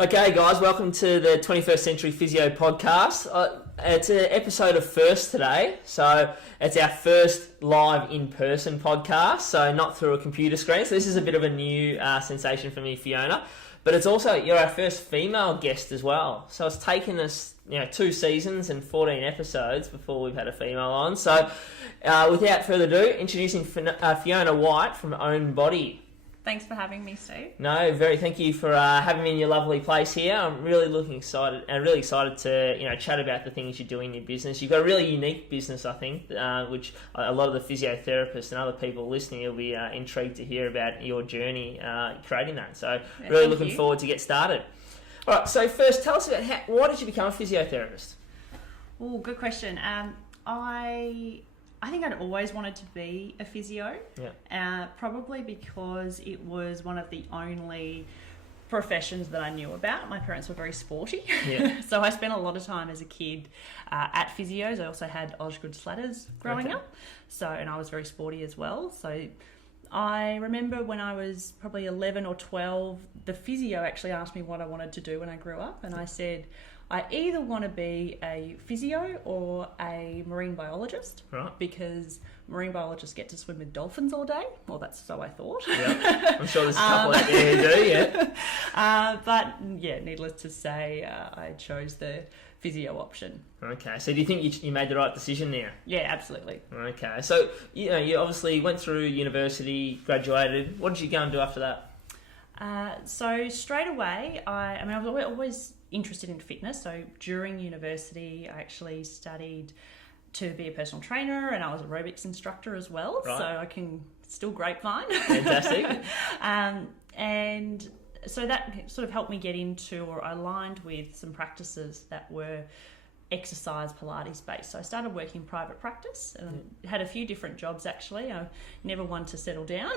Okay, guys, welcome to the 21st Century Physio podcast. It's an episode of first today, so it's our first live in-person podcast, so not through a computer screen. So this is a bit of a new sensation for me, Fiona. But it's also, you're our first female guest as well. So it's taken us 2 seasons and 14 episodes before we've had a female on. So without further ado, introducing Fiona White from Own Body. Thanks for having me, Steve. No, thank you for having me in your lovely place here. I'm really excited to chat about the things you do in your business. You've got a really unique business, I think, which a lot of the physiotherapists and other people listening will be intrigued to hear about your journey creating that. So really looking forward to get started. All right, so first tell us about why did you become a physiotherapist? Oh, good question. I think I'd always wanted to be a physio, probably because it was one of the only professions that I knew about. My parents were very sporty, so I spent a lot of time as a kid at physios. I also had Osgood Slatters growing up, and I was very sporty as well. So I remember when I was probably 11 or 12, the physio actually asked me what I wanted to do when I grew up, and I said, I either want to be a physio or a marine biologist, because marine biologists get to swim with dolphins all day. Well, that's so I thought. Yeah, I'm sure there's a couple out there who do, But needless to say, I chose the physio option. Okay, so do you think you made the right decision there? Yeah, absolutely. Okay, so you obviously went through university, graduated. What did you go and do after that? So straight away, I was always interested in fitness. So during university, I actually studied to be a personal trainer, and I was an aerobics instructor as well. Right. So I can still grapevine. Fantastic. And so that sort of helped me get into, or aligned with, some practices that were exercise Pilates based. So I started working in private practice and had a few different jobs actually. I never one to settle down.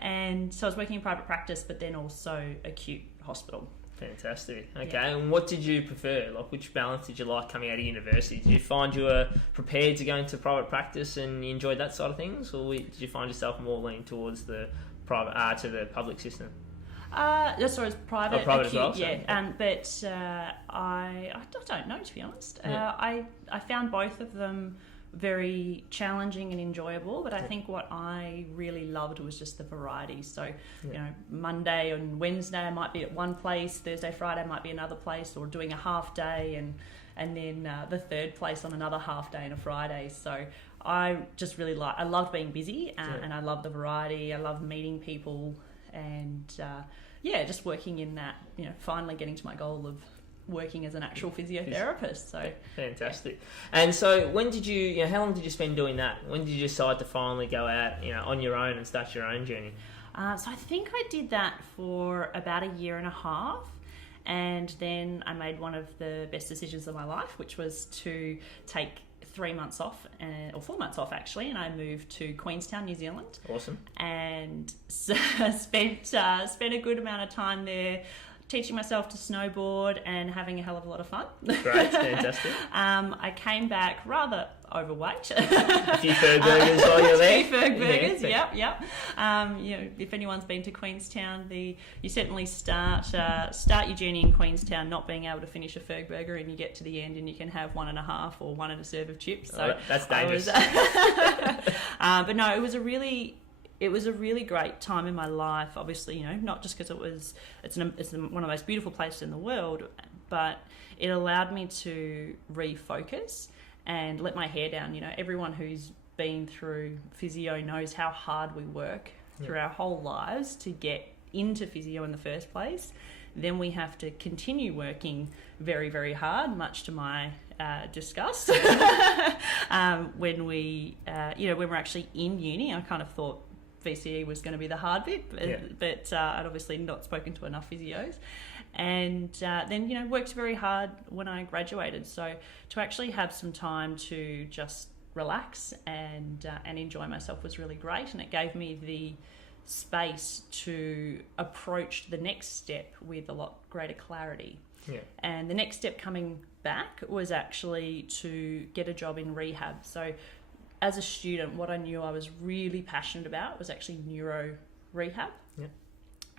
And so I was working in private practice, but then also acute hospital. Fantastic. Okay, and what did you prefer? Like, which balance did you like coming out of university? Did you find you were prepared to go into private practice and you enjoyed that side of things, or did you find yourself more leaning towards the private to the public system? That's it's private. Private acute, as well. But I don't know, to be honest. I found both of them very challenging and enjoyable, but I think what I really loved was just the variety. So Monday and Wednesday I might be at one place, Thursday, Friday might be another place, or doing a half day, and then the third place on another half day and a Friday. So I just really I loved being busy, and I loved the variety. I loved meeting people, and just working in that, finally getting to my goal of working as an actual physiotherapist. So fantastic. And so when did you, how long did you spend doing that? When did you decide to finally go out, on your own and start your own journey? So I think I did that for about a year and a half. And then I made one of the best decisions of my life, which was to take 3 months off, or 4 months off actually, and I moved to Queenstown, New Zealand. Awesome. And spent a good amount of time there, teaching myself to snowboard and having a hell of a lot of fun. Great, fantastic. I came back rather overweight. A few Ferg burgers while you're there. A few Ferg burgers, yep. If anyone's been to Queenstown, you certainly start your journey in Queenstown not being able to finish a Ferg burger, and you get to the end and you can have 1.5 or 1 and a serve of chips. So that's dangerous. But no, it was a really great time in my life. Obviously, not just because it's one of the most beautiful places in the world, but it allowed me to refocus and let my hair down. Everyone who's been through physio knows how hard we work through our whole lives to get into physio in the first place. Then we have to continue working very, very hard, much to my disgust. When we're actually in uni, I kind of thought VCE was going to be the hard bit, but I'd obviously not spoken to enough physios, and then worked very hard when I graduated. So to actually have some time to just relax and enjoy myself was really great, and it gave me the space to approach the next step with a lot greater clarity. And the next step coming back was actually to get a job in rehab. So as a student, what I knew I was really passionate about was actually neuro rehab.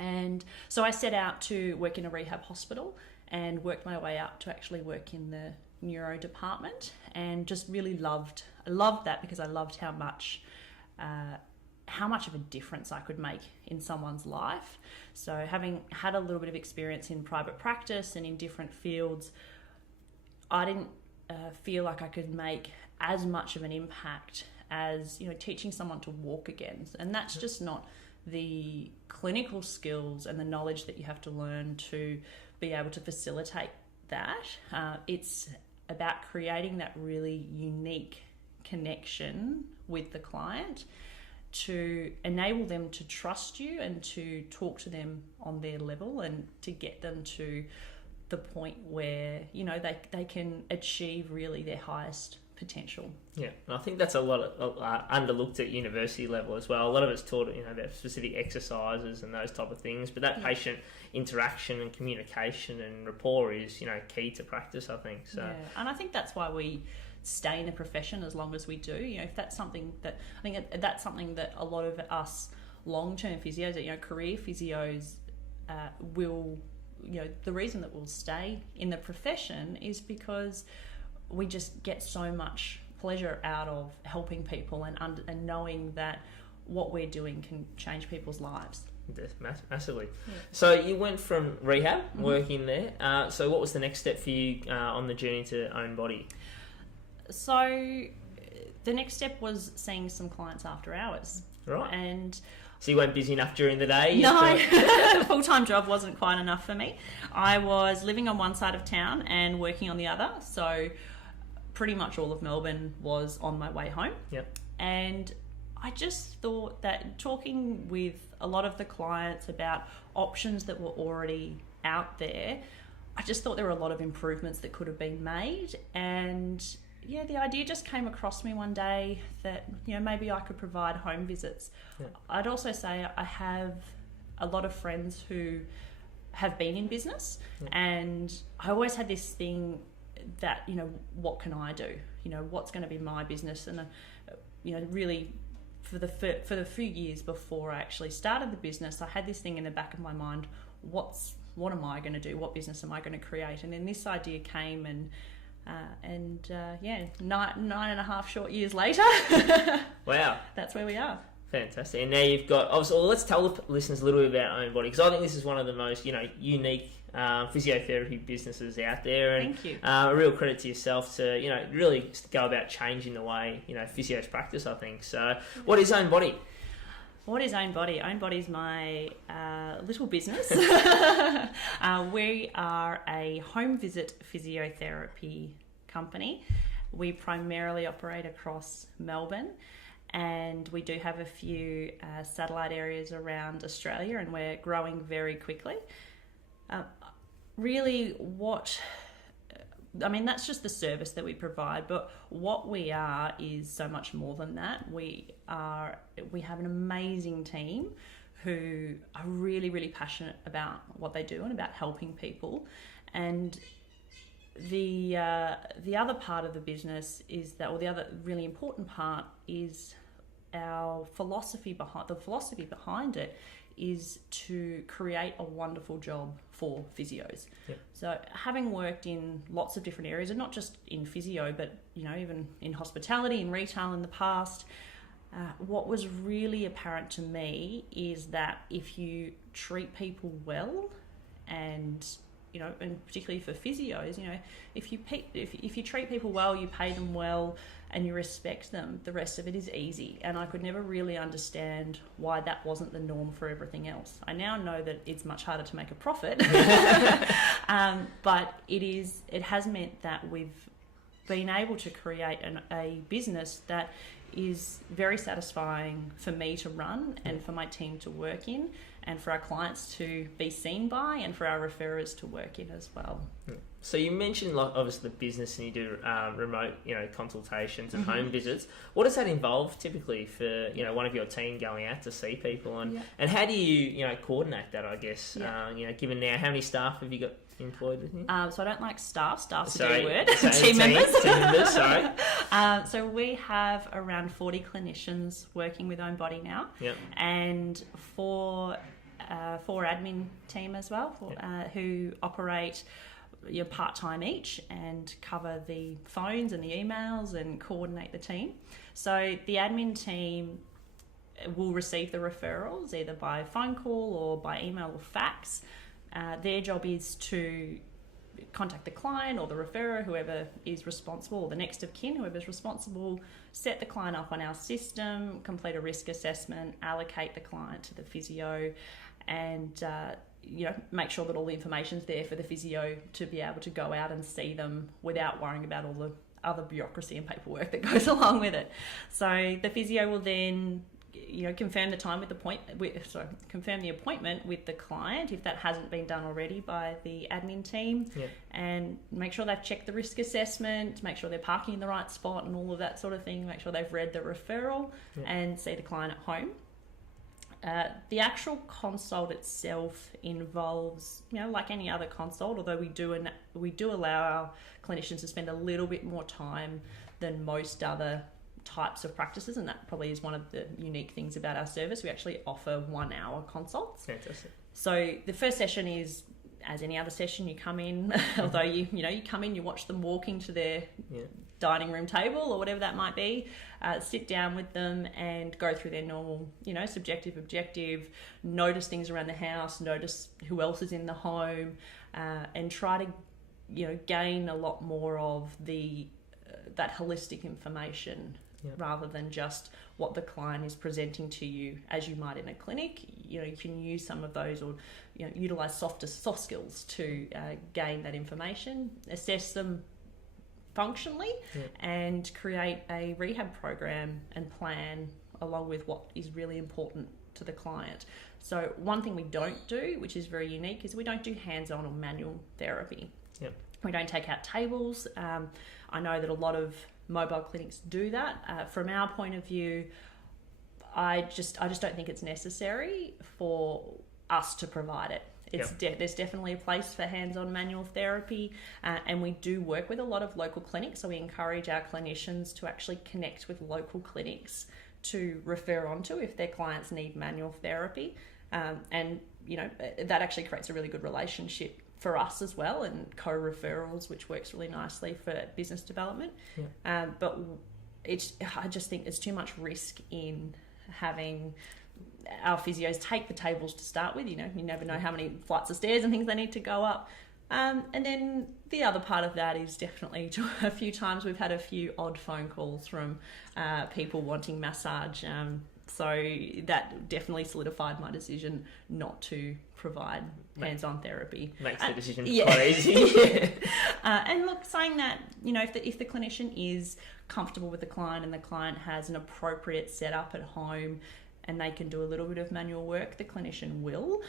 And so I set out to work in a rehab hospital and worked my way up to actually work in the neuro department, and just really loved that, because I loved how much of a difference I could make in someone's life. So having had a little bit of experience in private practice and in different fields, I didn't feel like I could make as much of an impact as, teaching someone to walk again. And that's just not the clinical skills and the knowledge that you have to learn to be able to facilitate that. It's about creating that really unique connection with the client to enable them to trust you and to talk to them on their level, and to get them to the point where, they can achieve really their highest potential. Yeah, and I think that's a lot of underlooked at university level as well. A lot of it's taught, about specific exercises and those type of things, but that patient interaction and communication and rapport is, key to practice, I think. So. Yeah, and I think that's why we stay in the profession as long as we do. If that's something that, I think that's something that a lot of us long-term physios, career physios will, the reason that we'll stay in the profession is because we just get so much pleasure out of helping people and knowing that what we're doing can change people's lives. Massively. Yeah. So you went from rehab, working there. So what was the next step for you on the journey to own body? So the next step was seeing some clients after hours. Right. And so you weren't busy enough during the day? No, the full-time job wasn't quite enough for me. I was living on one side of town and working on the other. So pretty much all of Melbourne was on my way home. Yep. And I just thought that talking with a lot of the clients about options that were already out there, I just thought there were a lot of improvements that could have been made. And yeah, the idea just came across me one day that, maybe I could provide home visits. Yeah. I'd also say I have a lot of friends who have been in business, and I always had this thing that, what can I do? What's going to be my business? And, really for the few years before I actually started the business, I had this thing in the back of my mind, what am I going to do? What business am I going to create? And then this idea came, and 9.5 short years later, wow, that's where we are. Fantastic. And now you've got, obviously, well, let's tell the listeners a little bit about Own Body, because I think this is one of the most, unique physiotherapy businesses out there. And, thank you. A real credit to yourself to, really go about changing the way, physios practice, I think. So what is Own Body? What is Own Body? Own Body is my little business. We are a home visit physiotherapy company. We primarily operate across Melbourne, and we do have a few satellite areas around Australia, and we're growing very quickly. That's just the service that we provide, but what we are is so much more than that. We have an amazing team who are really, really passionate about what they do and about helping people. And the other part of the business is that, or the other really important part is our philosophy behind it is to create a wonderful job for physios. Yep. So having worked in lots of different areas, and not just in physio, but even in hospitality and retail in the past, what was really apparent to me is that if you treat people well, and and particularly for physios, if you treat people well, you pay them well, and you respect them, the rest of it is easy. And I could never really understand why that wasn't the norm for everything else. I now know that it's much harder to make a profit, but it has meant that we've been able to create a business that is very satisfying for me to run and for my team to work in, and for our clients to be seen by, and for our referrers to work in as well. So you mentioned, obviously, the business, and you do remote, consultations and home visits. What does that involve typically for, one of your team going out to see people, and how do you, coordinate that? I guess, given now, how many staff have you got employed with you? So I don't like staff. Staff's a dirty word. Team members. Sorry. So we have around 40 clinicians working with Own Body now. Yep. And for 4 admin team as well, who operate part-time each and cover the phones and the emails and coordinate the team. So the admin team will receive the referrals either by phone call or by email or fax. Their job is to contact the client or the referrer, whoever is responsible, or the next of kin, whoever's responsible, set the client up on our system, complete a risk assessment, allocate the client to the physio, and make sure that all the information's there for the physio to be able to go out and see them without worrying about all the other bureaucracy and paperwork that goes along with it. So the physio will then confirm the appointment with the client if that hasn't been done already by the admin team, and make sure they've checked the risk assessment, make sure they're parking in the right spot and all of that sort of thing, make sure they've read the referral, and see the client at home. The actual consult itself involves, like any other consult, although we do allow our clinicians to spend a little bit more time than most other types of practices, and that probably is one of the unique things about our service. We actually offer 1 hour consults. Fantastic. So the first session is as any other session. You come in, although you come in, you watch them walking to their dining room table or whatever that might be, sit down with them and go through their normal, subjective, objective, notice things around the house, notice who else is in the home, and try to, gain a lot more of that holistic information rather than just what the client is presenting to you as you might in a clinic. You can use some of those, or utilize soft skills to gain that information, assess them functionally, and create a rehab program and plan along with what is really important to the client. So one thing we don't do, which is very unique, is we don't do hands-on or manual therapy. We don't take out tables. I know that a lot of mobile clinics do that. From our point of view, I just don't think it's necessary for us to provide it. There's definitely a place for hands-on manual therapy, and we do work with a lot of local clinics, so we encourage our clinicians to actually connect with local clinics to refer on to if their clients need manual therapy, and that actually creates a really good relationship for us as well, and co-referrals, which works really nicely for business development. But I just think there's too much risk in having our physios take the tables to start with. You never know how many flights of stairs and things they need to go up. And then the other part of that is definitely a few times we've had a few odd phone calls from people wanting massage. So that definitely solidified my decision not to provide hands-on therapy. Makes the decision quite easy. And look, saying that, if the clinician is comfortable with the client and the client has an appropriate setup at home and they can do a little bit of manual work, the clinician will.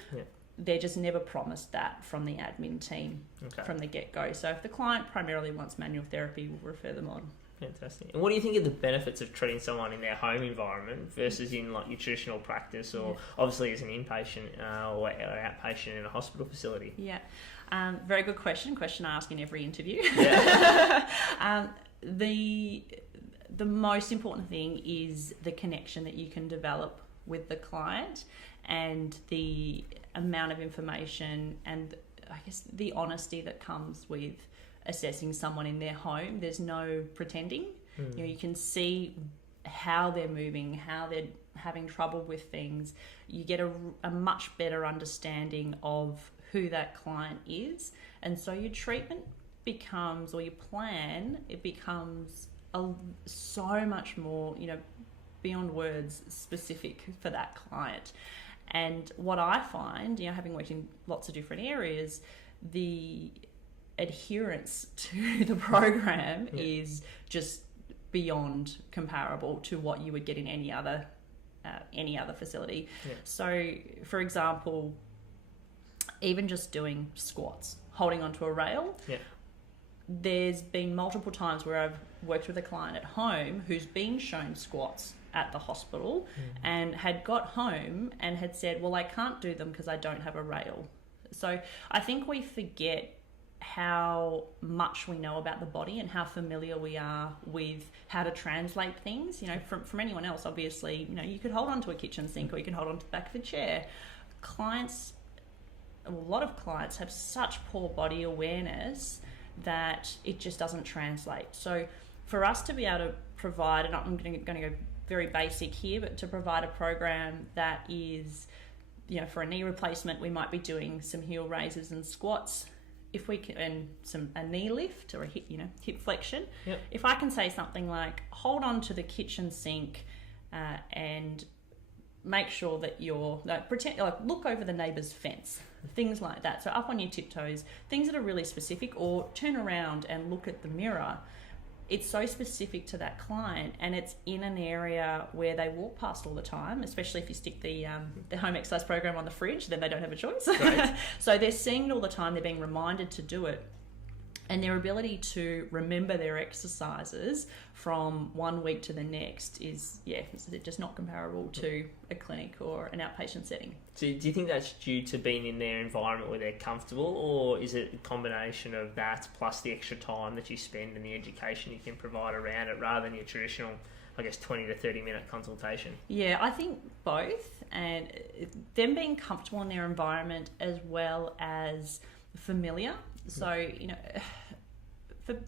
They're just never promised that from the admin team from the get-go. So if the client primarily wants manual therapy, we'll refer them on. Fantastic. And what do you think are the benefits of treating someone in their home environment versus in like your traditional practice, or obviously as an inpatient or outpatient in a hospital facility? Very good question I ask in every interview. The most important thing is the connection that you can develop with the client, and the amount of information and I guess the honesty that comes with assessing someone in their home. There's no pretending. You can see how they're moving, how they're having trouble with things. You get a much better understanding of who that client is, and so your treatment becomes, or your plan, it becomes so much more, beyond words, specific for that client. And what I find, having worked in lots of different areas, the adherence to the program is just beyond comparable to what you would get in any other facility. So, for example, even just doing squats, holding onto a rail. There's been multiple times where I've worked with a client at home who's been shown squats at the hospital and had got home and had said, well, I can't do them because I don't have a rail. So I think we forget how much we know about the body and how familiar we are with how to translate things. From anyone else, obviously, you could hold on to a kitchen sink or you can hold on to the back of a chair. clients, a lot of clients have such poor body awareness that it just doesn't translate. So for us to be able to provide, and I'm going to go very basic here, but to provide a program that is, for a knee replacement, we might be doing some heel raises and squats. If we can, and a knee lift or a hip flexion. Yep. If I can say something like, hold on to the kitchen sink and make sure that you're look over the neighbour's fence, things like that. So up on your tiptoes, things that are really specific, or turn around and look at the mirror. It's so specific to that client, and it's in an area where they walk past all the time, especially if you stick the home exercise program on the fridge, then they don't have a choice. Right. So they're seeing it all the time, they're being reminded to do it. And their ability to remember their exercises from 1 week to the next is just not comparable to a clinic or an outpatient setting. So do you think that's due to being in their environment where they're comfortable, or is it a combination of that plus the extra time that you spend and the education you can provide around it, rather than your traditional, 20 to 30 minute consultation? Yeah, I think both, and them being comfortable in their environment as well as familiar. So,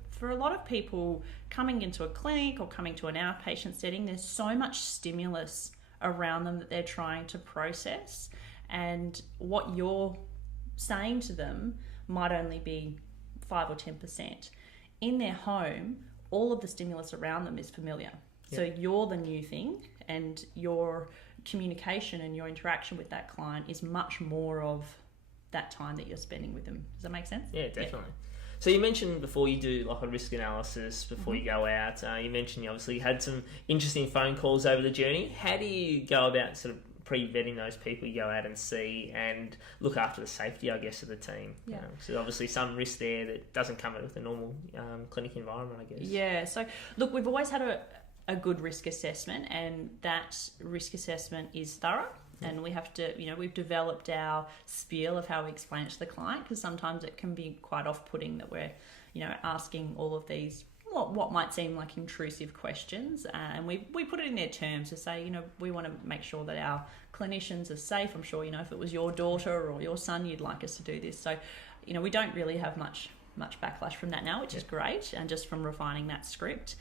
for a lot of people coming into a clinic or coming to an outpatient setting, there's so much stimulus around them that they're trying to process, and what you're saying to them might only be 5 or 10%. In their home, all of the stimulus around them is familiar. Yeah. So you're the new thing, and your communication and your interaction with that client is much more of that time that you're spending with them. Does that make sense? Yeah, definitely. Yeah. So you mentioned before you do a risk analysis before you go out. You mentioned you obviously had some interesting phone calls over the journey. How do you go about sort of pre-vetting those people you go out and see, and look after the safety, I guess, of the team? Yeah. So obviously some risk there that doesn't come with a normal clinic environment, I guess. Yeah. So look, we've always had a good risk assessment, and that risk assessment is thorough. And we have to, we've developed our spiel of how we explain it to the client, because sometimes it can be quite off-putting that we're, asking all of these, what might seem like intrusive questions. And we put it in their terms to say, we want to make sure that our clinicians are safe. I'm sure, if it was your daughter or your son, you'd like us to do this. So, we don't really have much backlash from that now, which is great, and just from refining that script.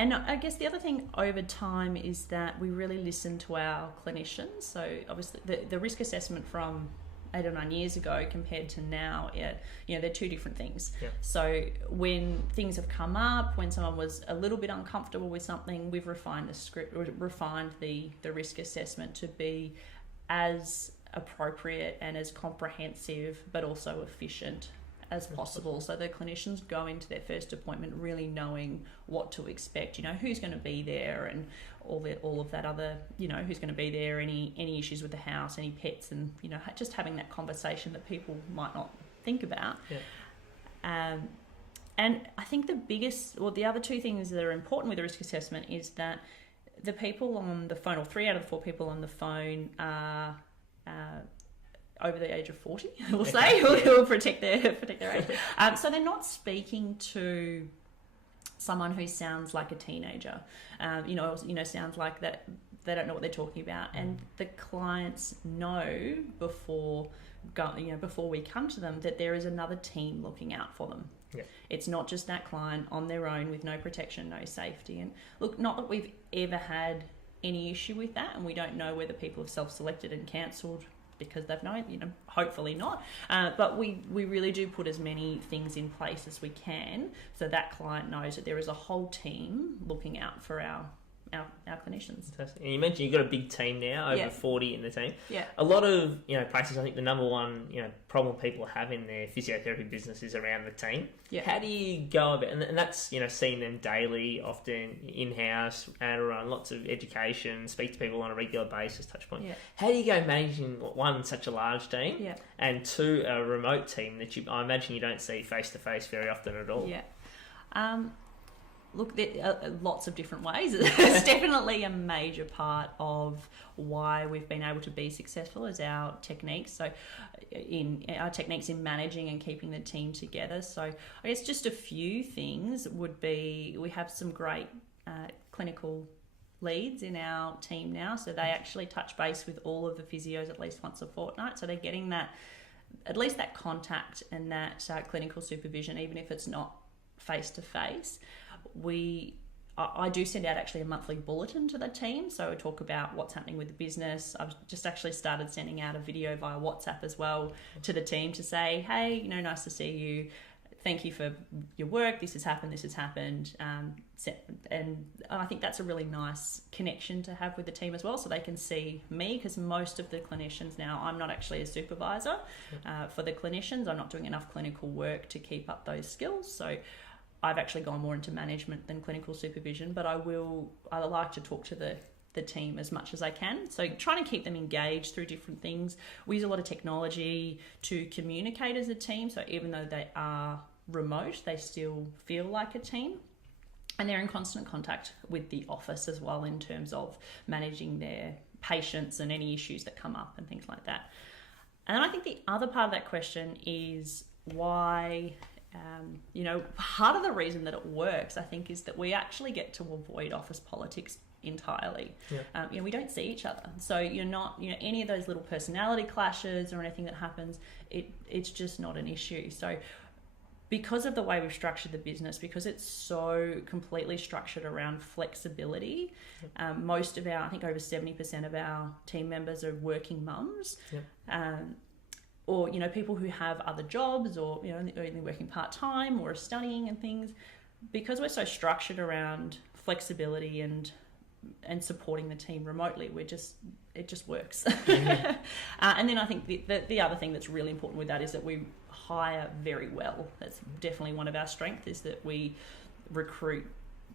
And I guess the other thing over time is that we really listen to our clinicians. So obviously the risk assessment from 8 or 9 years ago compared to now, they're two different things. Yeah. So when things have come up, when someone was a little bit uncomfortable with something, we've refined the script, refined the risk assessment to be as appropriate and as comprehensive, but also efficient as possible, so the clinicians go into their first appointment really knowing what to expect, who's going to be there, and all of that other, who's going to be there, any issues with the house, any pets, and just having that conversation that people might not think about. Yeah. And I think the other two things that are important with the risk assessment is that the people on the phone, or 3 out of the 4 people on the phone, are over the age of 40, we'll say, who will protect their age. So they're not speaking to someone who sounds like a teenager, sounds like that they don't know what they're talking about. And the clients know before we come to them that there is another team looking out for them. Yeah. It's not just that client on their own with no protection, no safety. And look, not that we've ever had any issue with that, and we don't know whether people have self-selected and cancelled because they've known, hopefully not. But we really do put as many things in place as we can, so that client knows that there is a whole team looking out for our clinicians. Fantastic. And you mentioned you've got a big team now, over 40 in the team. Yeah. A lot of places, I think the number one problem people have in their physiotherapy business is around the team. Yeah. How do you go about, and that's seeing them daily, often in-house, and around lots of education, speak to people on a regular basis, touch point. Yeah. How do you go managing, one, such a large team, and two, a remote team that I imagine you don't see face-to-face very often at all? Yeah. Look, there are lots of different ways. It's definitely a major part of why we've been able to be successful is our techniques. So in managing and keeping the team together. So I guess just a few things would be, we have some great clinical leads in our team now, so they actually touch base with all of the physios at least once a fortnight, so they're getting that, at least that contact and that clinical supervision, even if it's not face to face. I do send out actually a monthly bulletin to the team, so I talk about what's happening with the business. I've just actually started sending out a video via WhatsApp as well to the team to say, hey, nice to see you. Thank you for your work. This has happened. And I think that's a really nice connection to have with the team as well, so they can see me, because most of the clinicians now, I'm not actually a supervisor for the clinicians. I'm not doing enough clinical work to keep up those skills. So I've actually gone more into management than clinical supervision, but I like to talk to the team as much as I can. So trying to keep them engaged through different things. We use a lot of technology to communicate as a team. So even though they are remote, they still feel like a team. And they're in constant contact with the office as well in terms of managing their patients and any issues that come up and things like that. And then I think the other part of that question is why, part of the reason that it works, I think, is that we actually get to avoid office politics entirely. We don't see each other, so you're not, any of those little personality clashes or anything that happens, it's just not an issue. So because of the way we've structured the business, because it's so completely structured around flexibility, most of I think over 70% of our team members are working mums, or people who have other jobs, or only working part-time or studying and things. Because we're so structured around flexibility and supporting the team remotely, it just works. And then I think the other thing that's really important with that is that we hire very well. That's definitely one of our strengths, is that we recruit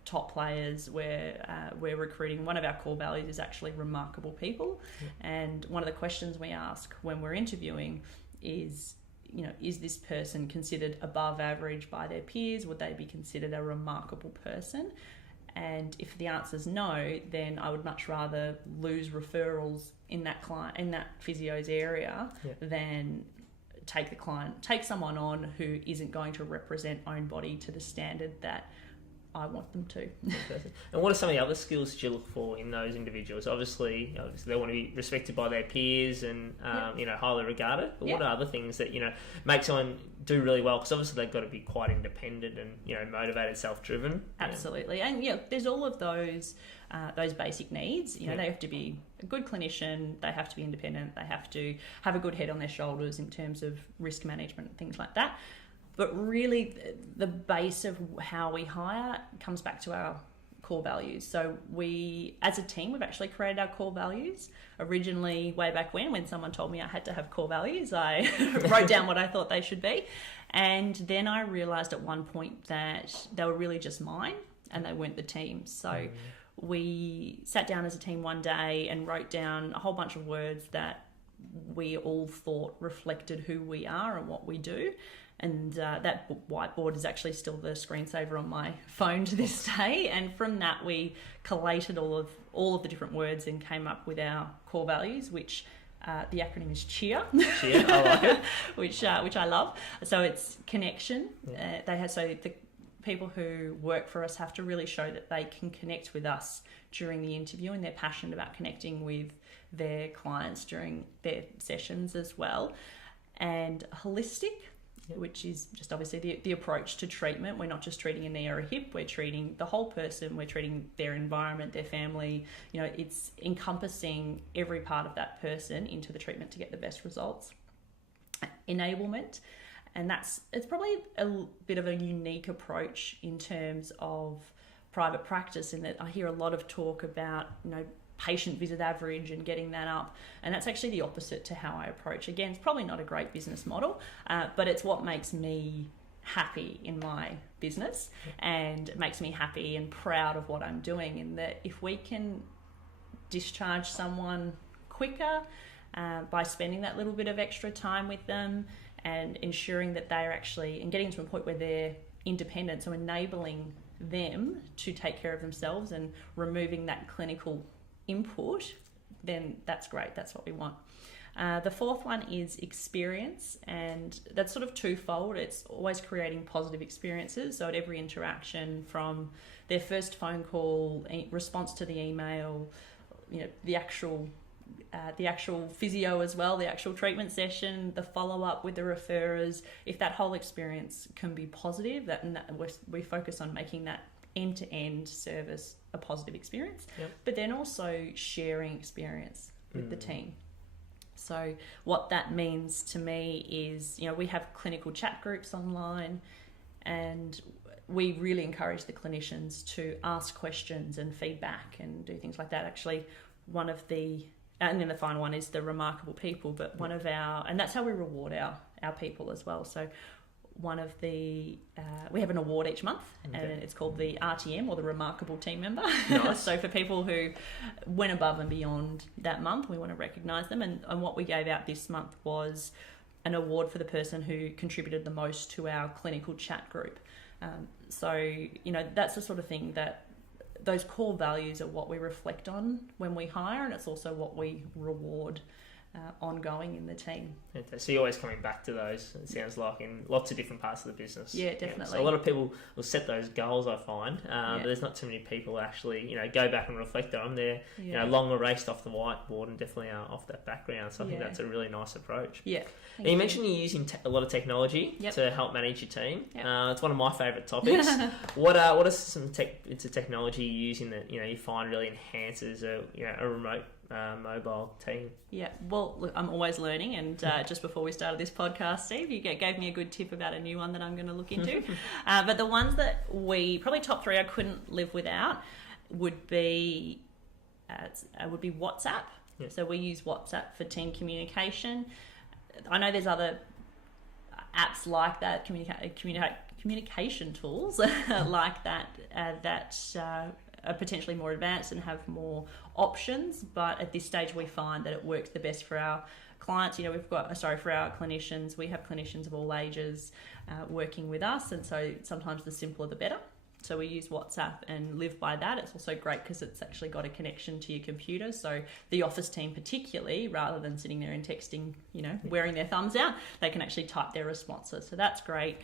top players. We're recruiting, one of our core values is actually remarkable people. And one of the questions we ask when we're interviewing is, is this person considered above average by their peers? Would they be considered a remarkable person? And if the answer is no, then I would much rather lose referrals in that physio's area than take someone on who isn't going to represent own body to the standard that I want them to. And what are some of the other skills that you look for in those individuals? Obviously they want to be respected by their peers and highly regarded. But what are other things that make someone do really well? Because obviously they've got to be quite independent and motivated, self-driven. Absolutely, and there's all of those basic needs. They have to be a good clinician. They have to be independent. They have to have a good head on their shoulders in terms of risk management and things like that. But really, the base of how we hire comes back to our core values. So we, as a team, we've actually created our core values. Originally, way back when someone told me I had to have core values, I wrote down what I thought they should be. And then I realised at one point that they were really just mine and they weren't the team's. So we sat down as a team one day and wrote down a whole bunch of words that we all thought reflected who we are and what we do. And that whiteboard is actually still the screensaver on my phone to this day. And from that, we collated all of the different words and came up with our core values, which the acronym is CHEER. CHEER, I like it. which I love. So it's connection. The people who work for us have to really show that they can connect with us during the interview, and they're passionate about connecting with their clients during their sessions as well. And holistic, which is just obviously the approach to treatment. We're not just treating a knee or a hip, we're treating the whole person, we're treating their environment, their family. It's encompassing every part of that person into the treatment to get the best results. Enablement, and it's probably a bit of a unique approach in terms of private practice, in that I hear a lot of talk about, patient visit average and getting that up, and that's actually the opposite to how I approach. Again, it's probably not a great business model, but it's what makes me happy in my business, and it makes me happy and proud of what I'm doing. And that if we can discharge someone quicker by spending that little bit of extra time with them and ensuring that they're actually, and getting to a point where they're independent, so enabling them to take care of themselves and removing that clinical input, then that's great. That's what we want. The fourth one is experience, and that's sort of twofold. It's always creating positive experiences. So at every interaction, from their first phone call, response to the email, the actual physio as well, the actual treatment session, the follow-up with the referrers, if that whole experience can be positive, we focus on making that end-to-end service a positive experience, but then also sharing experience with the team. So what that means to me is, we have clinical chat groups online, and we really encourage the clinicians to ask questions and feedback and do things like that. Actually, and then the final one is the remarkable people, but and that's how we reward our people as well. So we have an award each month, and it's called the RTM, or the Remarkable Team Member. Nice. So for people who went above and beyond that month, we want to recognise them. And what we gave out this month was an award for the person who contributed the most to our clinical chat group. So that's the sort of thing that those core values are what we reflect on when we hire, and it's also what we reward ongoing in the team. So you're always coming back to those, it sounds like, in lots of different parts of the business. Yeah, definitely. So a lot of people will set those goals, I find, but there's not too many people actually, go back and reflect on them. They're, long erased off the whiteboard and definitely off that background. So I think that's a really nice approach. Yeah. And you mentioned you're using a lot of technology to help manage your team. It's one of my favourite topics. What are some bits of technology you're using that you find really enhances a remote mobile team? Yeah, well, look, I'm always learning, and just before we started this podcast, Steve, you gave me a good tip about a new one that I'm going to look into. But the ones that probably top three I couldn't live without would be WhatsApp. Yeah. So we use WhatsApp for team communication. I know there's other apps like that, communication tools like that are potentially more advanced and have more options, but at this stage we find that it works the best for our clients. For our clinicians. We have clinicians of all ages working with us, and so sometimes the simpler the better. So we use WhatsApp and live by that. It's also great because it's actually got a connection to your computer. So the office team particularly, rather than sitting there and texting, wearing their thumbs out, they can actually type their responses. So that's great.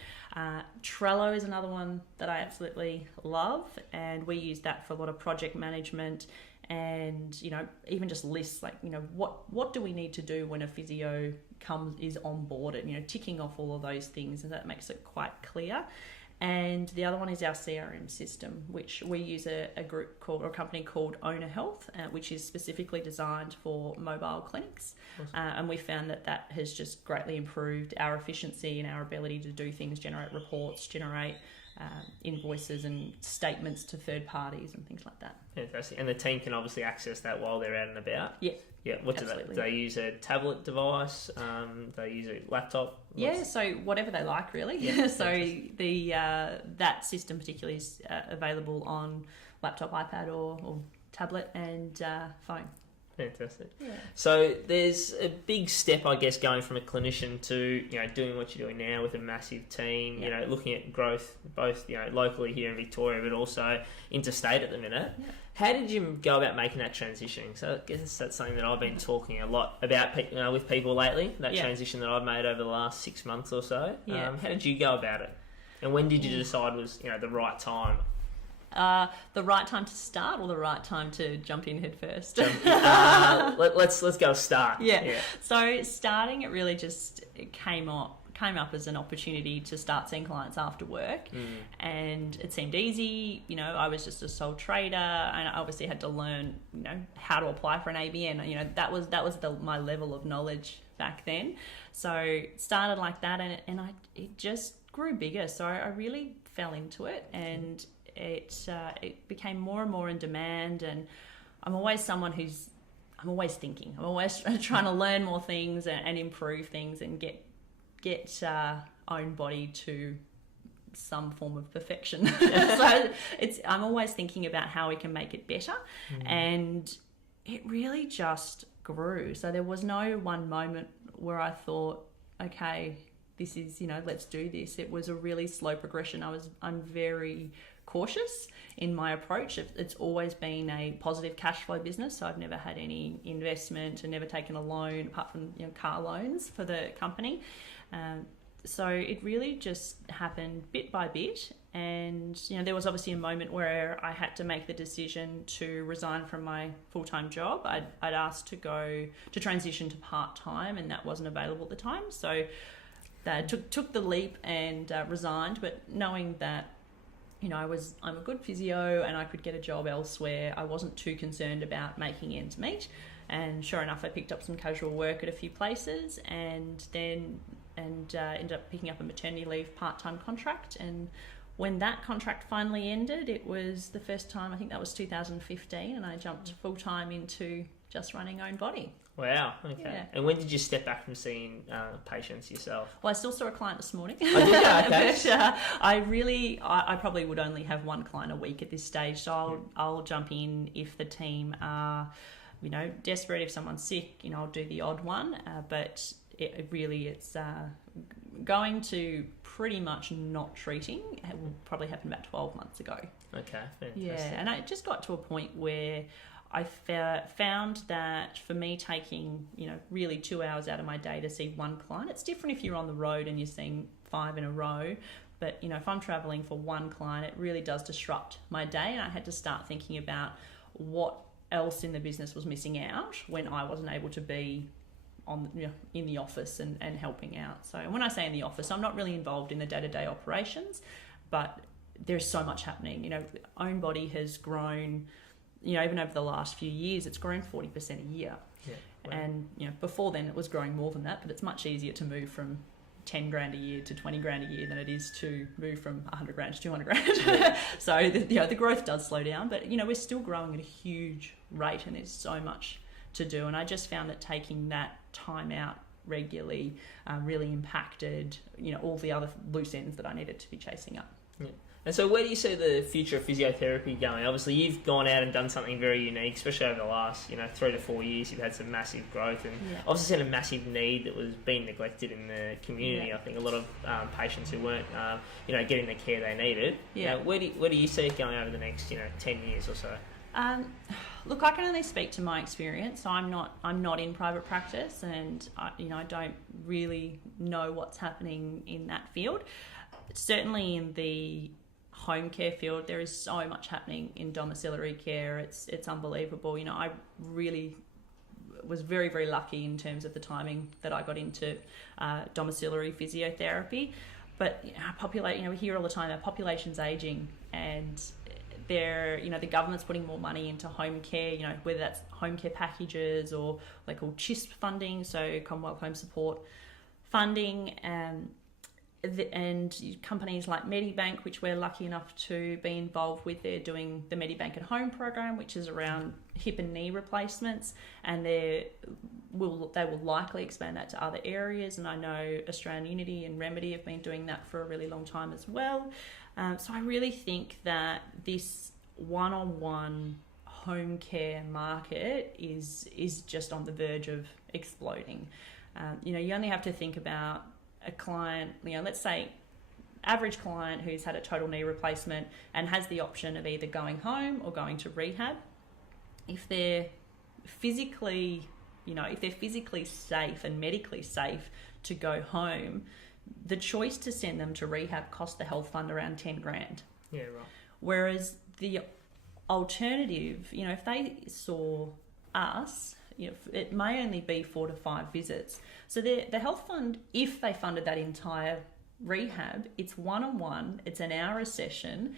Trello is another one that I absolutely love. And we use that for a lot of project management and, even just lists like, what do we need to do when a physio is onboarded, ticking off all of those things. And that makes it quite clear. And the other one is our CRM system, which we use a company called Owner Health, which is specifically designed for mobile clinics. Awesome. And we found that has just greatly improved our efficiency and our ability to do things, generate reports, generate invoices and statements to third parties and things like that. Fantastic. And the team can obviously access that while they're out and about? Yeah. Yeah. What do they use? A tablet device? Do they use a laptop? So whatever they like, really. Yeah, so that system particularly is available on laptop, iPad or tablet and phone. Fantastic. Yeah. So there's a big step, I guess, going from a clinician to doing what you're doing now with a massive team. Yeah. Looking at growth both locally here in Victoria, but also interstate at the minute. Yeah. How did you go about making that transition? So I guess that's something that I've been talking a lot about with people lately. That transition that I've made over the last 6 months or so. Yeah. How did you go about it? And when did you decide was the right time? The right time to start or the right time to jump in head first? Let's go start. Yeah. So starting, it really just came up as an opportunity to start seeing clients after work, and it seemed easy. I was just a sole trader, and I obviously had to learn, how to apply for an ABN. That was my level of knowledge back then. So it started like that, and it just grew bigger. So I really fell into it, and it became more and more in demand. And I'm always someone I'm always thinking. I'm always trying to learn more things and improve things and get own body to some form of perfection. So I'm always thinking about how we can make it better, and it really just grew. So there was no one moment where I thought, okay, this is let's do this. It was a really slow progression. I'm very cautious in my approach. It's always been a positive cash flow business, so I've never had any investment and never taken a loan apart from car loans for the company. So it really just happened bit by bit, and there was obviously a moment where I had to make the decision to resign from my full-time job. I'd asked to transition to part-time, and that wasn't available at the time, so that took the leap and resigned. But knowing that I'm a good physio and I could get a job elsewhere, I wasn't too concerned about making ends meet. And sure enough, I picked up some casual work at a few places, and then ended up picking up a maternity leave part-time contract. And when that contract finally ended, it was the first time, I think that was 2015, and I jumped full-time into just running own body. Wow, okay. Yeah. And when did you step back from seeing patients yourself? Well, I still saw a client this morning. Oh, did you? Okay. But I probably would only have one client a week at this stage, so I'll jump in if the team are, desperate. If someone's sick, I'll do the odd one, but it's going to pretty much not treating. It will probably happen about 12 months ago. Okay, fantastic. Yeah, and I just got to a point where I found that for me taking, really 2 hours out of my day to see one client, it's different if you're on the road and you're seeing 5 in a row. But, if I'm traveling for one client, it really does disrupt my day. And I had to start thinking about what else in the business was missing out when I wasn't able to be in the office and helping out. So when I say in the office, I'm not really involved in the day-to-day operations, but there's so much happening. Own Body has grown, even over the last few years, it's grown 40% a year. Yeah, wow. And, before then it was growing more than that, but it's much easier to move from 10 grand a year to 20 grand a year than it is to move from 100 grand to 200 grand. Yeah. So, the growth does slow down, but, we're still growing at a huge rate, and there's so much to do. And I just found that taking that time out regularly really impacted, all the other loose ends that I needed to be chasing up. Yeah. And so where do you see the future of physiotherapy going? Obviously, you've gone out and done something very unique, especially over the last 3 to 4 years. You've had some massive growth, and obviously had a massive need that was being neglected in the community. Yeah. I think a lot of patients who weren't, getting the care they needed. Yeah. Where do you see it going over the next, 10 years or so? Look, I can only speak to my experience. So I'm not in private practice, and I don't really know what's happening in that field. Certainly in the home care field, there is so much happening in domiciliary care. It's unbelievable. I really was very, very lucky in terms of the timing that I got into domiciliary physiotherapy. But we hear all the time our population's aging, and the government's putting more money into home care, whether that's home care packages or they call CHISP funding, so Commonwealth Home Support funding, and companies like Medibank, which we're lucky enough to be involved with. They're doing the Medibank at Home program, which is around hip and knee replacements, and they will likely expand that to other areas. And I know Australian Unity and Remedy have been doing that for a really long time as well. So I really think that this one-on-one home care market is just on the verge of exploding. You only have to think about a client, let's say average client who's had a total knee replacement and has the option of either going home or going to rehab. If they're physically safe and medically safe to go home, the choice to send them to rehab costs the health fund around 10 grand. Yeah, right. Whereas the alternative, if they saw us, it may only be 4 to 5 visits. So the health fund, if they funded that entire rehab, it's one-on-one, it's an hour a session.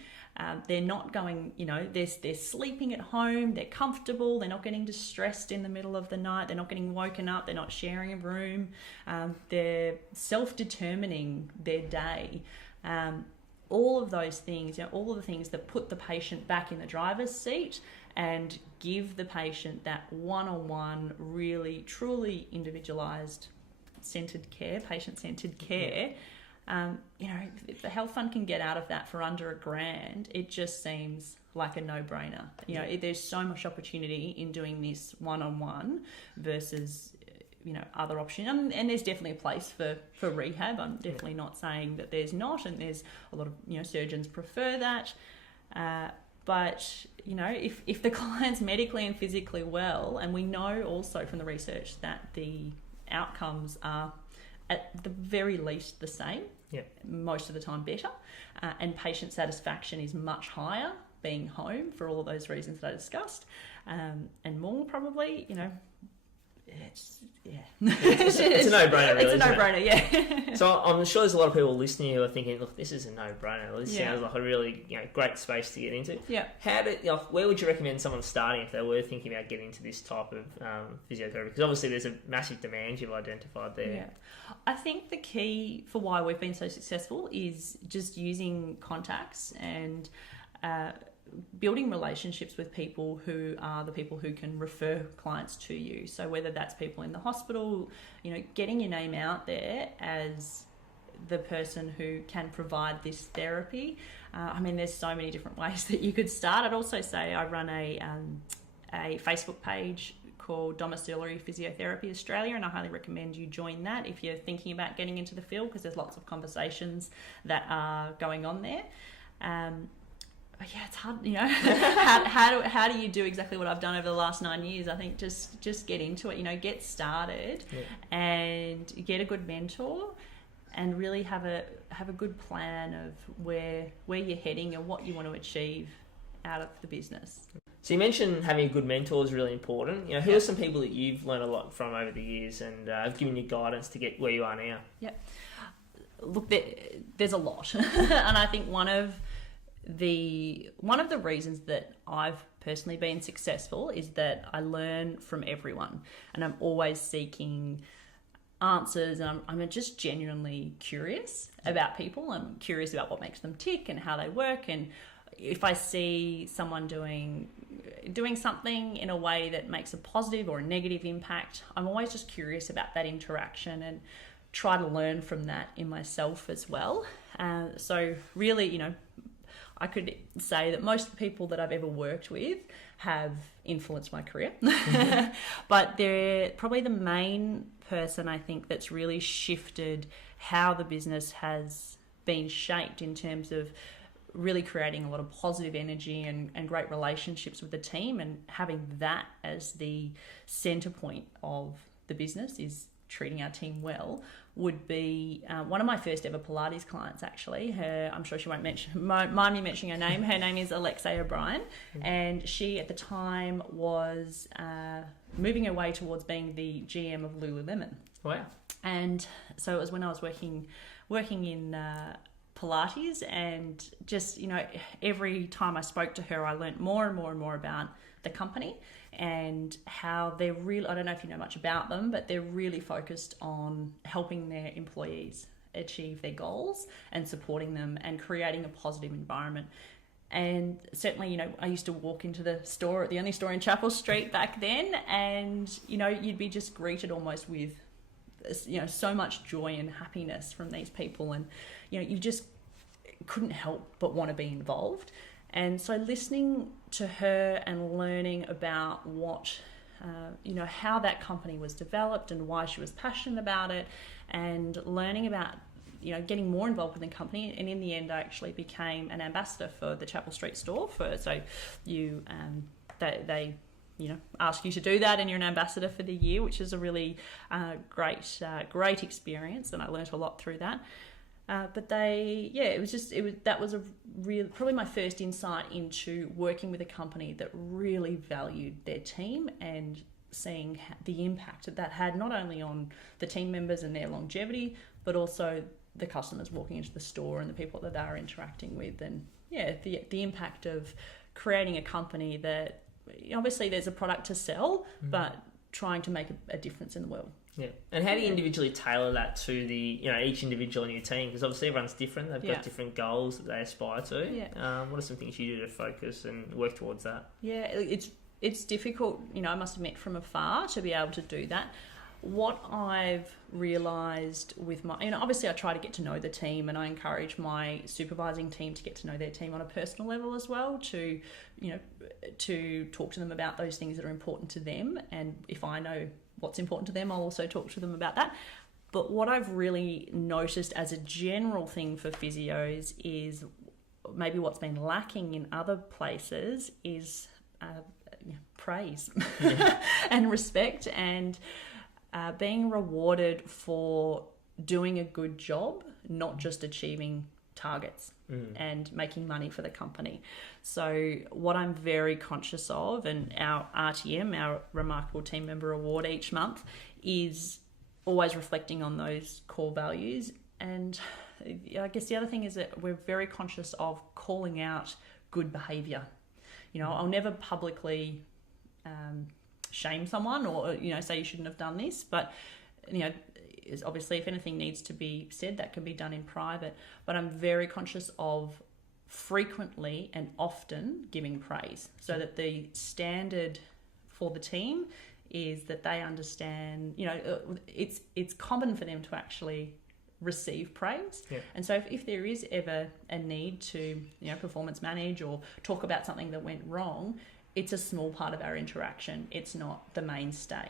They're not going, they're sleeping at home, they're comfortable, they're not getting distressed in the middle of the night, they're not getting woken up, they're not sharing a room, they're self-determining their day. All of those things, all of the things that put the patient back in the driver's seat and give the patient that one-on-one, really, truly individualised patient-centred care. If the health fund can get out of that for under $1,000, it just seems like a no-brainer. There's so much opportunity in doing this one-on-one versus, other options. And there's definitely a place for rehab. I'm definitely not saying that there's not, and there's a lot of, surgeons prefer that. But, you know, if the client's medically and physically well, and we know also from the research that the outcomes are at the very least the same, most of the time better, and patient satisfaction is much higher being home for all of those reasons that I discussed, and more probably, you know, it's a no-brainer, really. It's a no-brainer, yeah. So I'm sure there's a lot of people listening who are thinking, look, this is a no-brainer. This sounds like a really, you know, great space to get into. Yeah. Where would you recommend someone starting if they were thinking about getting into this type of physiotherapy? Because obviously there's a massive demand you've identified there. Yeah. I think the key for why we've been so successful is just using contacts and building relationships with people who are the people who can refer clients to you. So whether that's people in the hospital, you know, getting your name out there as the person who can provide this therapy. I mean, there's so many different ways that you could start. I'd also say I run a Facebook page called Domiciliary Physiotherapy Australia, and I highly recommend you join that if you're thinking about getting into the field, because there's lots of conversations that are going on there. Yeah, it's hard, you know. how do you do exactly what I've done over the last 9 years? I think just get into it, you know, get started, and get a good mentor, and really have a good plan of where you're heading and what you want to achieve out of the business. So you mentioned having a good mentor is really important. You know, who are some people that you've learned a lot from over the years and have given you guidance to get where you are now? Yeah, look, there's a lot, and I think one of the reasons that I've personally been successful is that I learn from everyone, and I'm always seeking answers, and I'm just genuinely curious about people. I'm curious about what makes them tick and how they work, and if I see someone doing something in a way that makes a positive or a negative impact, I'm always just curious about that interaction and try to learn from that in myself as well. So really, you know, I could say that most of the people that I've ever worked with have influenced my career. But they're probably the main person I think that's really shifted how the business has been shaped in terms of really creating a lot of positive energy and great relationships with the team, and having that as the centre point of the business is treating our team well, would be one of my first ever Pilates clients, actually. I'm sure she won't mind me mentioning her name. Her name is Alexei O'Brien, and she at the time was moving her way towards being the GM of Lululemon. Wow. And so it was when I was working in Pilates, and just, you know, every time I spoke to her, I learnt more and more and more about the company and how they're really, I don't know if you know much about them, but they're really focused on helping their employees achieve their goals and supporting them and creating a positive environment. And certainly, you know, I used to walk into the store, the only store in Chapel Street back then, and, you know, you'd be just greeted almost with, you know, so much joy and happiness from these people, and, you know, you just couldn't help but want to be involved. And so listening to her and learning about what, you know, how that company was developed and why she was passionate about it, and learning about, you know, getting more involved with the company. And in the end, I actually became an ambassador for the Chapel Street store. So you, they you know, ask you to do that, and you're an ambassador for the year, which is a really great experience, and I learnt a lot through that. But that was a real, probably my first insight into working with a company that really valued their team, and seeing the impact that had not only on the team members and their longevity, but also the customers walking into the store and the people that they are interacting with. And yeah, the impact of creating a company that, obviously there's a product to sell, but trying to make a difference in the world. Yeah. And how do you individually tailor that to the, you know, each individual in your team? Because obviously everyone's different. They've got different goals that they aspire to. Yeah. What are some things you do to focus and work towards that? Yeah, it's difficult, you know, I must admit, from afar to be able to do that. What I've realised with my, you know, obviously I try to get to know the team, and I encourage my supervising team to get to know their team on a personal level as well, to, you know, to talk to them about those things that are important to them. And if I know what's important to them, I'll also talk to them about that. But what I've really noticed as a general thing for physios is maybe what's been lacking in other places is praise and respect, and being rewarded for doing a good job, not just achieving targets and making money for the company. So what I'm very conscious of, and our RTM, our Remarkable Team Member Award each month, is always reflecting on those core values. And I guess the other thing is that we're very conscious of calling out good behaviour. I'll never publicly shame someone or, say you shouldn't have done this, but, obviously if anything needs to be said, that can be done in private. But I'm very conscious of frequently and often giving praise, so that the standard for the team is that they understand, it's common for them to actually receive praise. Yeah. And so if there is ever a need to, performance manage or talk about something that went wrong, it's a small part of our interaction. It's not the mainstay.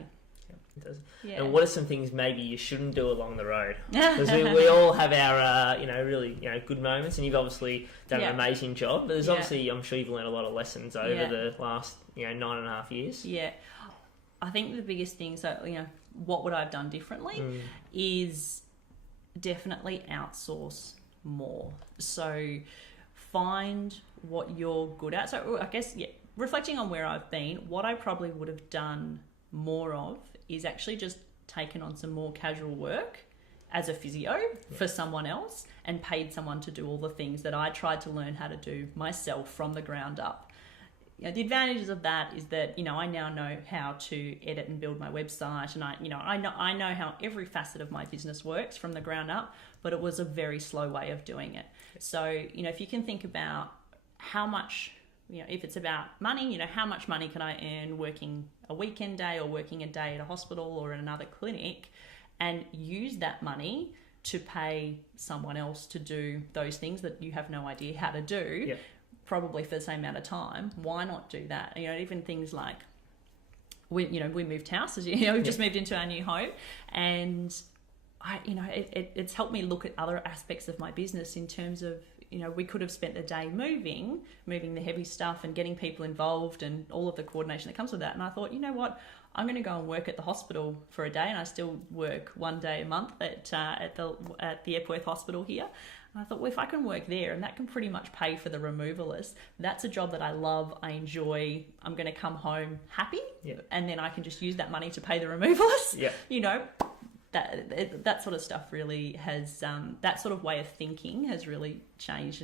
It does. Yeah. And what are some things maybe you shouldn't do along the road? Because we all have our, really, good moments, and you've obviously done an amazing job. But there's obviously, I'm sure you've learned a lot of lessons over the last, 9.5 years. Yeah. I think the biggest thing, what would I have done differently is definitely outsource more. So find what you're good at. So I guess, reflecting on where I've been, what I probably would have done more of is actually just taken on some more casual work as a physio for someone else and paid someone to do all the things that I tried to learn how to do myself from the ground up. The advantages of that is that, I now know how to edit and build my website, and I know how every facet of my business works from the ground up, but it was a very slow way of doing it. So, if you can think about how much, if it's about money, how much money can I earn working a weekend day or working a day at a hospital or in another clinic, and use that money to pay someone else to do those things that you have no idea how to do, probably for the same amount of time. Why not do that? Even things like we moved house, as we've just moved into our new home, and it's helped me look at other aspects of my business in terms of, we could have spent the day moving the heavy stuff and getting people involved and all of the coordination that comes with that. And I thought, what, I'm going to go and work at the hospital for a day, and I still work one day a month at the Epworth Hospital here. And I thought, well, if I can work there and that can pretty much pay for the removalist, that's a job that I love, I enjoy, I'm going to come home happy, and then I can just use that money to pay the removalist. That sort of stuff really has, that sort of way of thinking has really changed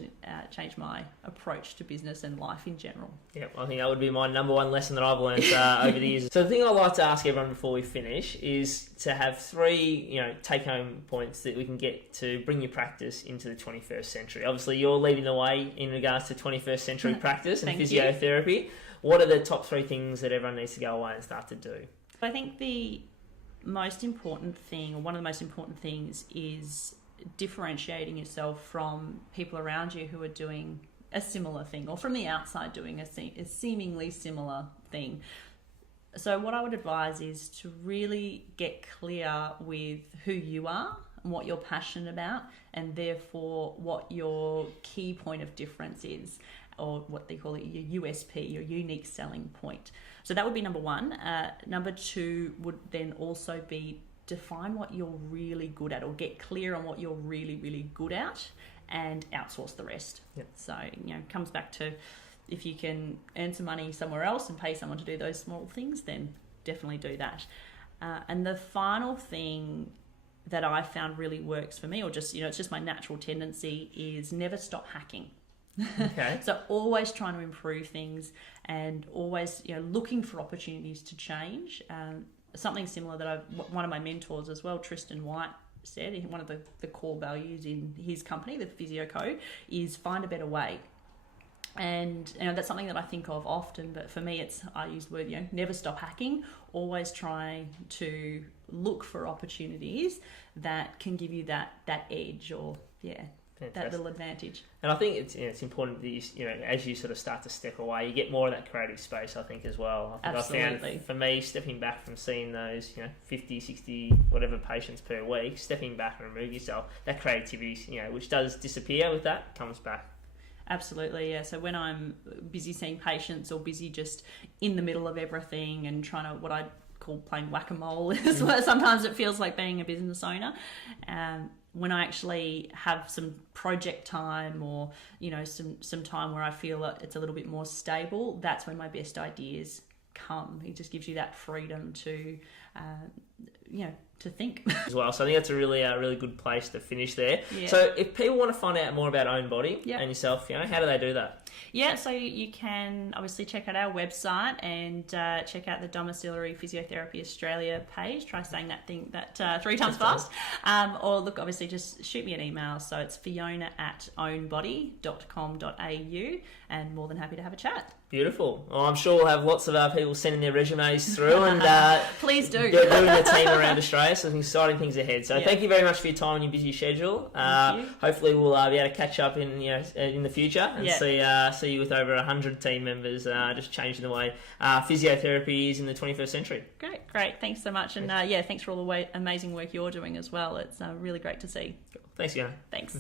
my approach to business and life in general. Yeah, I think that would be my number one lesson that I've learned over the years. So the thing I'd like to ask everyone before we finish is to have 3, take-home points that we can get to bring your practice into the 21st century. Obviously, you're leading the way in regards to 21st century practice and physiotherapy. What are the top 3 things that everyone needs to go away and start to do? I think the most important thing, or one of the most important things, is differentiating yourself from people around you who are doing a similar thing, or from the outside doing a seemingly similar thing. So what I would advise is to really get clear with who you are and what you're passionate about, and therefore what your key point of difference is, or what they call it your USP, your unique selling point. So that would be number 1. Number 2 would then also be define what you're really good at, or get clear on what you're really, really good at, and outsource the rest. Yep. So, it comes back to, if you can earn some money somewhere else and pay someone to do those small things, then definitely do that. And the final thing that I found really works for me, or just, it's just my natural tendency, is never stop hacking. Okay. So always trying to improve things, and always looking for opportunities to change. Something similar that one of my mentors as well, Tristan White, said, one of the core values in his company, the Physio Code, is find a better way. And that's something that I think of often, but for me I use the word never stop hacking, always trying to look for opportunities that can give you that edge, or Fantastic. That little advantage. And I think it's important that you as you sort of start to step away, you get more of that creative space, I think, as well. I found, for me, stepping back from seeing those 50, 60 whatever patients per week, stepping back and remove yourself, that creativity which does disappear with that, comes back. Absolutely, yeah. So when I'm busy seeing patients or busy just in the middle of everything and trying to, what I call playing whack-a-mole is what sometimes it feels like being a business owner. When I actually have some project time or, you know, some time where I feel that it's a little bit more stable, that's when my best ideas come. It just gives you that freedom to, you know, to think. As well, so I think that's a really good place to finish there. Yeah. So if people want to find out more about Own Body Yeah. and yourself, Fiona, how do they do that? Yeah, so you can obviously check out our website and check out the Domiciliary Physiotherapy Australia page. Try saying that 3 times fast. Or look, obviously just shoot me an email. So it's fiona@ownbody.com.au, and more than happy to have a chat. Beautiful. Well, I'm sure we'll have lots of people sending their resumes through and please do. building a team around Australia. So some exciting things ahead. So Yeah. thank you very much for your time and your busy schedule. Thank you. Hopefully we'll be able to catch up in the future and Yeah. see you with over 100 team members, just changing the way physiotherapy is in the 21st century. Great. Thanks so much, and thanks for all the amazing work you're doing as well. It's really great to see. Thanks, Fiona. Thanks.